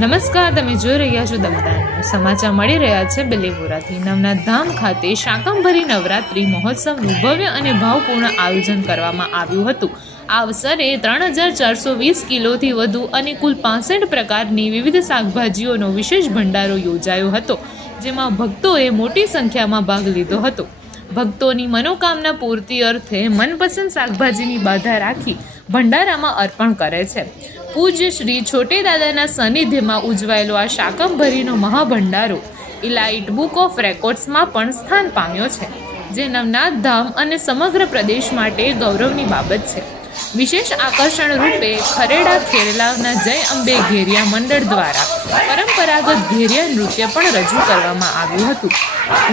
નમસ્કાર, તમે જોઈ રહ્યા છો દમદાર સમાચાર મળી રહ્યા છે બેલેપુરાથી। નવનાથ ધામ ખાતે શાકંભરી નવરાત્રિ મહોત્સવનું ભવ્ય અને ભાવપૂર્ણ આયોજન કરવામાં આવ્યું હતું। આ અવસરે 3420 કિલોથી વધુ અને કુલ 65 પ્રકારની વિવિધ શાકભાજીઓનો વિશેષ ભંડારો યોજાયો હતો, જેમાં ભક્તોએ મોટી સંખ્યામાં ભાગ લીધો હતો। ભક્તોની મનોકામના પૂર્તિ અર્થે મનપસંદ શાકભાજીની બાધા રાખી ભંડારામાં અર્પણ કરે છે। પૂજ્ય શ્રી છોટે દાદાના સાનિધ્યમાં ઉજવાયેલો આ શાકંભરીનો મહાભંડારો ઇલાઇટ બુક ઓફ રેકોર્ડ્સમાં પણ સ્થાન પામ્યો છે, જે નવનાથ ધામ અને સમગ્ર પ્રદેશ માટે ગૌરવની બાબત છે। વિશેષ આકર્ષણ રૂપે ખરેડા ખેરલાના જય અંબે ઘેરિયા મંડળ દ્વારા પરંપરાગત ઘેરિયા નૃત્ય પણ રજૂ કરવામાં આવ્યું હતું।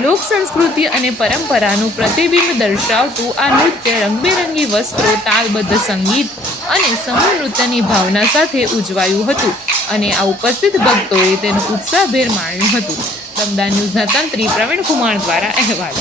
લોક સંસ્કૃતિ અને પરંપરાનું પ્રતિબિંબ દર્શાવતું આ નૃત્ય રંગબેરંગી વસ્ત્રો, તાલબદ્ધ સંગીત અને સમૂહ નૃત્યની ભાવના સાથે ઉજવાયું હતું અને આ ઉપસ્થિત ભક્તોએ તેનું ઉત્સાહભેર માણ્યું હતું। દમદાર ન્યૂઝના તંત્રી પ્રવીણ કુમાર દ્વારા અહેવાલ।